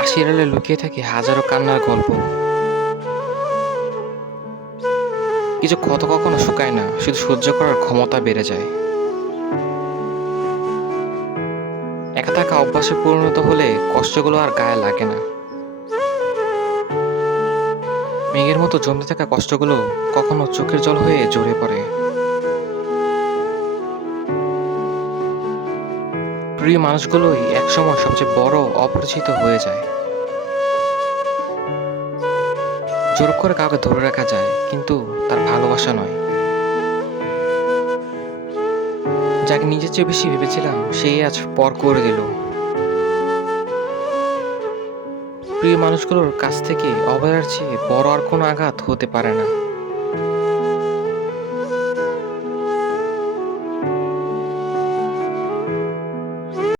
হাসির আড়ালে লুকিয়ে থাকে হাজারো কান্নার গল্প। কিছু ক্ষত কখনো শুকায় না, শুধু সহ্য করার ক্ষমতা বেড়ে যায়। একা থাকা অভ্যাসে পরিণত হলে কষ্টগুলো আর গায়ে লাগে না। মেঘের মতো জমতে থাকা কষ্টগুলো কখনো চোখের জল হয়ে ঝরে পড়ে। প্রিয় মানুষগুলোই একসময় সবচেয়ে বড় অপরিচিত হয়ে যায়। জোর করে কাউকে ধরে রাখা যায়, কিন্তু তার ভালোবাসা নয়। যাকে নিজের চেয়ে বেশি ভেবেছিলাম, সেই আজ পর করে দিল। প্রিয় মানুষগুলোর কাছ থেকে অবহেলার চেয়ে বড় আর কোনো আঘাত হতে পারে না।